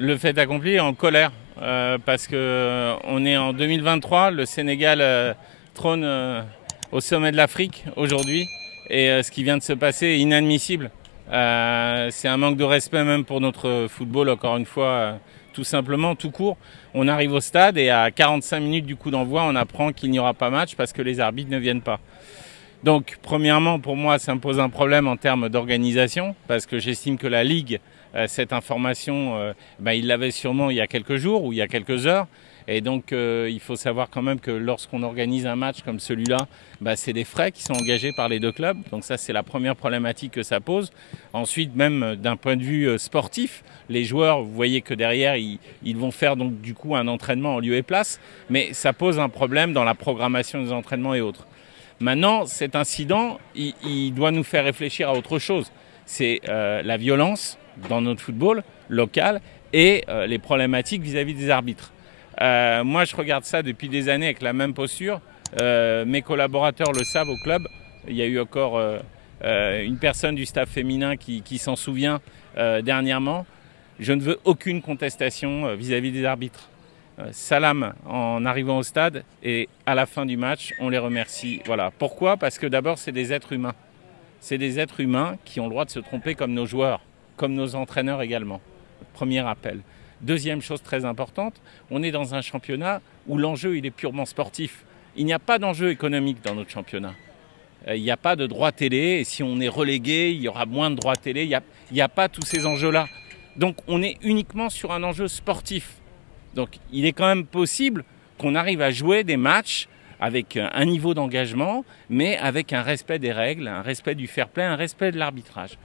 Le fait accompli, en colère, parce qu'on est en 2023, le Sénégal trône au sommet de l'Afrique aujourd'hui, et ce qui vient de se passer est inadmissible. C'est un manque de respect même pour notre football, encore une fois, tout simplement, tout court. On arrive au stade et à 45 minutes du coup d'envoi, on apprend qu'il n'y aura pas match parce que les arbitres ne viennent pas. Donc, premièrement, pour moi, ça me pose un problème en termes d'organisation, parce que j'estime que la Ligue, cette information, il l'avait sûrement il y a quelques jours ou il y a quelques heures. Et donc, il faut savoir quand même que lorsqu'on organise un match comme celui-là, c'est des frais qui sont engagés par les deux clubs. Donc ça, c'est la première problématique que ça pose. Ensuite, même d'un point de vue sportif, les joueurs, vous voyez que derrière, ils vont faire donc du coup un entraînement en lieu et place. Mais ça pose un problème dans la programmation des entraînements et autres. Maintenant, cet incident, il doit nous faire réfléchir à autre chose. C'est la violence dans notre football local et les problématiques vis-à-vis des arbitres. Moi, je regarde ça depuis des années avec la même posture. Mes collaborateurs le savent au club. Il y a eu encore une personne du staff féminin qui s'en souvient dernièrement. Je ne veux aucune contestation vis-à-vis des arbitres. Salam en arrivant au stade et à la fin du match, on les remercie. Voilà. Pourquoi? Parce que d'abord, c'est des êtres humains. C'est des êtres humains qui ont le droit de se tromper comme nos joueurs, comme nos entraîneurs également. Premier appel. Deuxième chose très importante, on est dans un championnat où l'enjeu il est purement sportif. Il n'y a pas d'enjeu économique dans notre championnat. Il n'y a pas de droit télé et si on est relégué, il y aura moins de droits télé. Il n'y a pas tous ces enjeux-là. Donc on est uniquement sur un enjeu sportif. Donc il est quand même possible qu'on arrive à jouer des matchs avec un niveau d'engagement, mais avec un respect des règles, un respect du fair play, un respect de l'arbitrage.